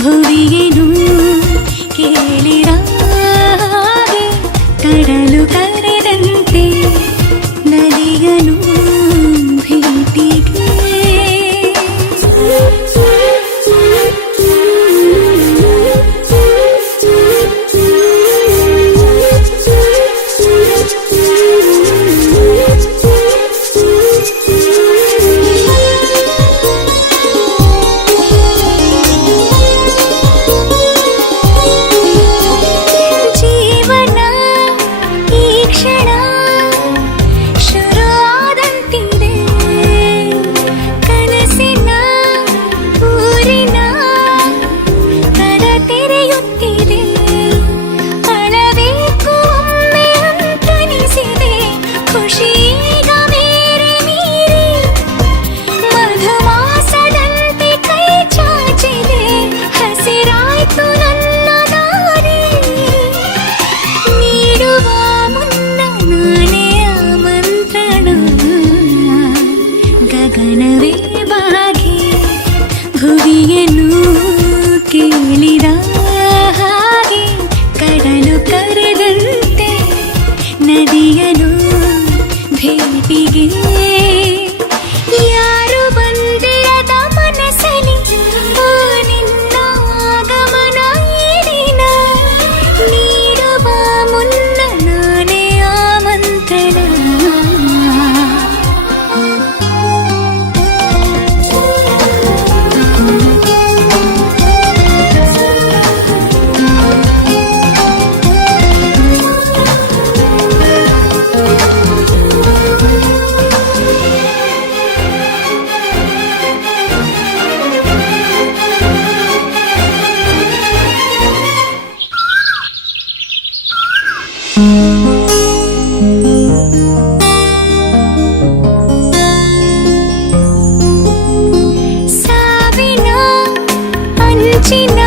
ಭುವಿಯೇನು ಕೇಳಿದ ಹಾಗೆ ಕಡಲು ಕರೆದಂತೆ ನದಿಯನು ಭೇಟಿಗೆ ಗಗನವೇ ಬಾಗಿ ಭುವಿಯನ್ನು ಕೇಳಿದ ಹಾಗೆ ಕಡಲು ಕರೆದಂತೆ ನದಿಯನು ಭೇಟಿಗೆ ಯಾರು ಬಂದಿರದ ಮನಸ್ಸಲಿ ನಿನ್ನ ಆಗಮನ ಈ ದಿನ ನೀಡುವ ಮುನ್ನ ನಾನೇ ಆಮಂತ್ರಣ ಸಾವಿನ ಅಂಚಿನ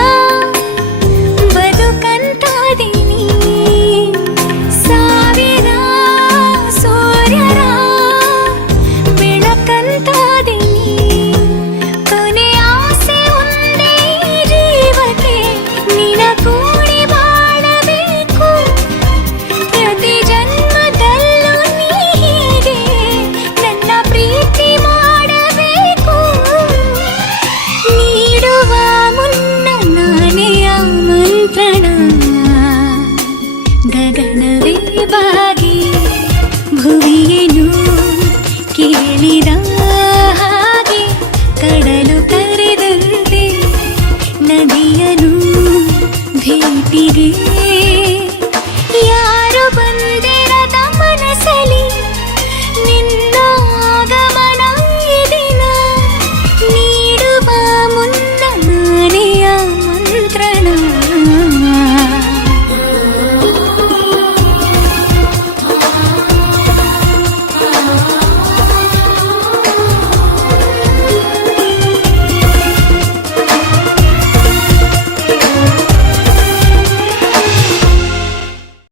ಬದುಕಂತಾದೀನಿ ಸಾವಿರ ಸೂರ್ಯರ ಬೆಳಕಂತಾದೀನಿ ಕೊನೆ ಆಸೆ ಒಂದೇ ಜೀವಕ್ಕೆ ನಿನ ಕೂಡಿ ಬಾಳಬೇಕು ಪ್ರತಿ ಜನ್ಮದಲ್ಲೂ ನೀ ಹೀಗೆ ನನ್ನ ಪ್ರೀತಿ ಮಾಡಬೇಕು ನೀಡುವ ಮುನ್ನ ನಾನೇ ಆಮಂತ್ರಣ ಗಗನವೇ ಬಾಗಿ ಭುವಿಯೇನು